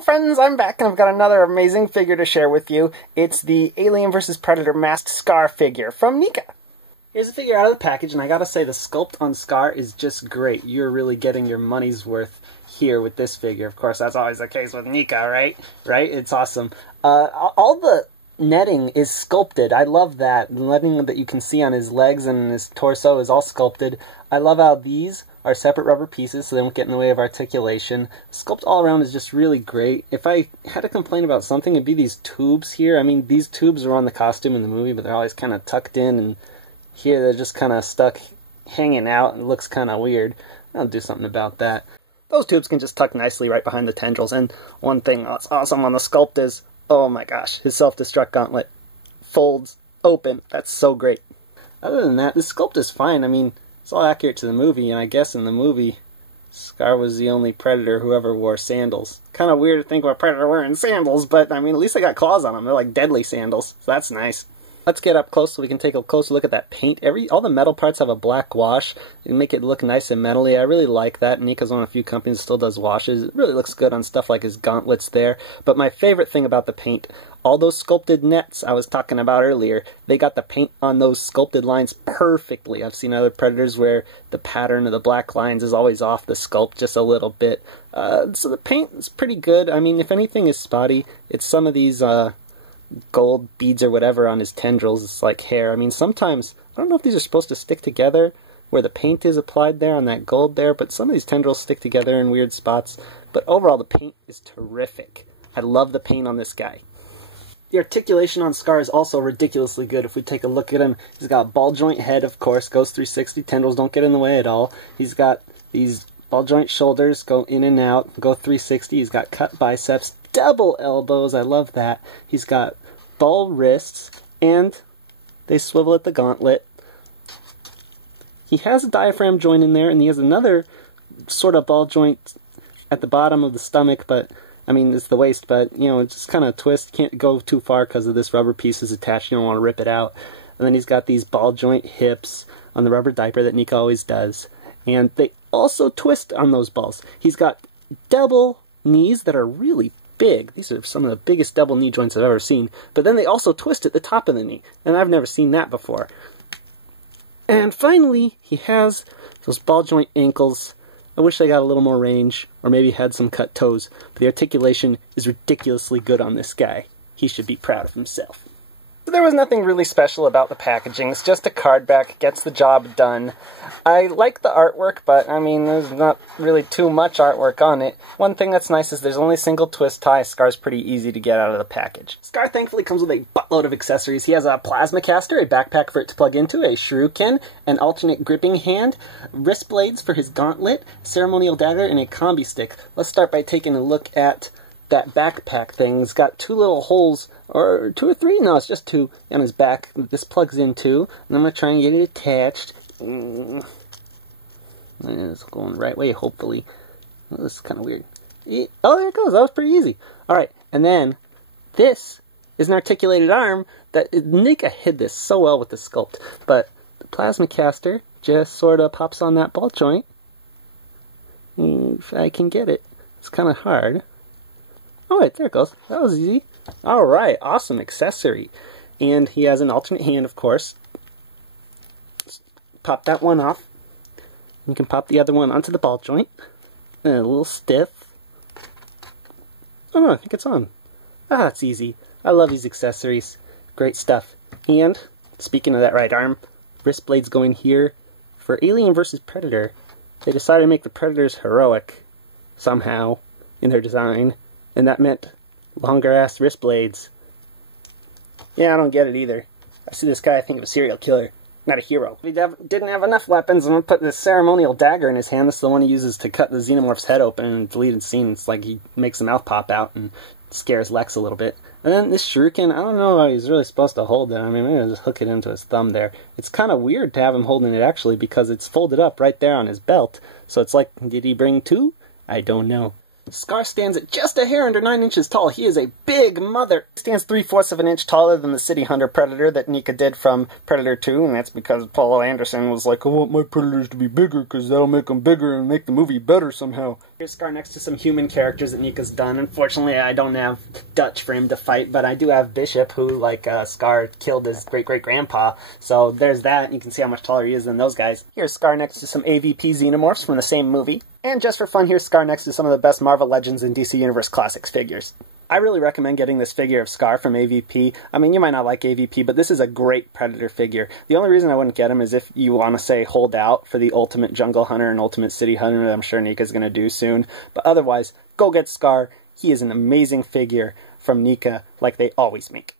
Hello friends, I'm back and I've got another amazing figure to share with you. It's the Alien vs. Predator masked Scar figure from Neca. Here's the figure out of the package, and I gotta say the sculpt on Scar is just great. You're really getting your money's worth here with this figure. Of course, that's always the case with Neca, right? Right? It's awesome. All the netting is sculpted. I love that. The netting that you can see on his legs and his torso is all sculpted. I love how these are separate rubber pieces so they won't get in the way of articulation. The sculpt all around is just really great. If I had to complain about something, it'd be these tubes here. I mean, these tubes are on the costume in the movie, but they're always kind of tucked in, and here they're just kind of stuck hanging out, and it looks kind of weird. I'll do something about that. Those tubes can just tuck nicely right behind the tendrils, and one thing that's awesome on the sculpt is, oh my gosh, his self-destruct gauntlet folds open. That's so great. Other than that, the sculpt is fine. I mean, it's all accurate to the movie, and I guess in the movie, Scar was the only Predator who ever wore sandals. Kind of weird to think of a Predator wearing sandals, but I mean, at least they got claws on them. They're like deadly sandals, so that's nice. Let's get up close so we can take a closer look at that paint. All the metal parts have a black wash and make it look nice and metally. I really like that. Neca's one of the few companies that still does washes. It really looks good on stuff like his gauntlets there. But my favorite thing about the paint, all those sculpted nets I was talking about earlier, they got the paint on those sculpted lines perfectly. I've seen other Predators where the pattern of the black lines is always off the sculpt just a little bit. So the paint is pretty good. I mean, if anything is spotty, it's some of these gold beads or whatever on his tendrils. It's like hair. I mean, sometimes, I don't know if these are supposed to stick together where the paint is applied there on that gold there, but some of these tendrils stick together in weird spots. But overall, the paint is terrific. I love the paint on this guy. The articulation on Scar is also ridiculously good. If we take a look at him, he's got a ball joint head, of course, goes 360, tendrils don't get in the way at all. He's got these ball joint shoulders, go in and out, go 360. He's got cut biceps, double elbows, I love that. He's got ball wrists, and they swivel at the gauntlet. He has a diaphragm joint in there, and he has another sort of ball joint at the bottom of the stomach, but, I mean, it's the waist, but, you know, it just kind of twists. Can't go too far because of this rubber piece is attached. You don't want to rip it out. And then he's got these ball joint hips on the rubber diaper that Neca always does. And they also twist on those balls. He's got double knees that are really big. These are some of the biggest double knee joints I've ever seen. But then they also twist at the top of the knee, and I've never seen that before. And finally, he has those ball joint ankles. I wish they got a little more range, or maybe had some cut toes. But the articulation is ridiculously good on this guy. He should be proud of himself. There was nothing really special about the packaging. It's just a card back, gets the job done. I like the artwork, but I mean, there's not really too much artwork on it. One thing that's nice is there's only a single twist tie. Scar's pretty easy to get out of the package. Scar thankfully comes with a buttload of accessories. He has a plasma caster, a backpack for it to plug into, a shuriken, an alternate gripping hand, wrist blades for his gauntlet, ceremonial dagger, and a combi stick. Let's start by taking a look at that backpack thing. It's got two little holes, or two or three, no, it's just two on his back. This plugs into, and I'm going to try and get it attached. It's going the right way, hopefully. Oh, this is kind of weird. Oh, there it goes. That was pretty easy. Alright, and then this is an articulated arm that Neca hid this so well with the sculpt. But the plasma caster just sort of pops on that ball joint. If I can get it. It's kind of hard. Alright, there it goes. That was easy. Alright, awesome accessory. And he has an alternate hand, of course. Pop that one off. You can pop the other one onto the ball joint. And a little stiff. Oh, I think it's on. Ah, it's easy. I love these accessories. Great stuff. And, speaking of that right arm, wrist blades go in here. For Alien vs. Predator, they decided to make the Predators heroic, somehow, in their design. And that meant longer-ass wrist blades. Yeah, I don't get it either. I see this guy, I think of a serial killer, not a hero. If he didn't have enough weapons, I'm going to put this ceremonial dagger in his hand. This is the one he uses to cut the xenomorph's head open in a deleted scene. It's like he makes the mouth pop out and scares Lex a little bit. And then this shuriken, I don't know how he's really supposed to hold it. I mean, maybe I'll just hook it into his thumb there. It's kind of weird to have him holding it, actually, because it's folded up right there on his belt. So it's like, did he bring two? I don't know. Scar stands at just a hair under 9 inches tall. He is a big mother. He stands 3/4 of an inch taller than the City Hunter Predator that Neca did from Predator 2, and that's because Paul Anderson was like, I want my Predators to be bigger because that'll make them bigger and make the movie better somehow. Here's Scar next to some human characters that Neca's done. Unfortunately, I don't have Dutch for him to fight, but I do have Bishop, who, like Scar, killed his great-great-grandpa. So there's that. You can see how much taller he is than those guys. Here's Scar next to some AVP xenomorphs from the same movie. And just for fun, here's Scar next to some of the best Marvel Legends and DC Universe Classics figures. I really recommend getting this figure of Scar from AVP. I mean, you might not like AVP, but this is a great Predator figure. The only reason I wouldn't get him is if you want to, say, hold out for the Ultimate Jungle Hunter and Ultimate City Hunter that I'm sure Neca's going to do soon. But otherwise, go get Scar. He is an amazing figure from Neca, like they always make.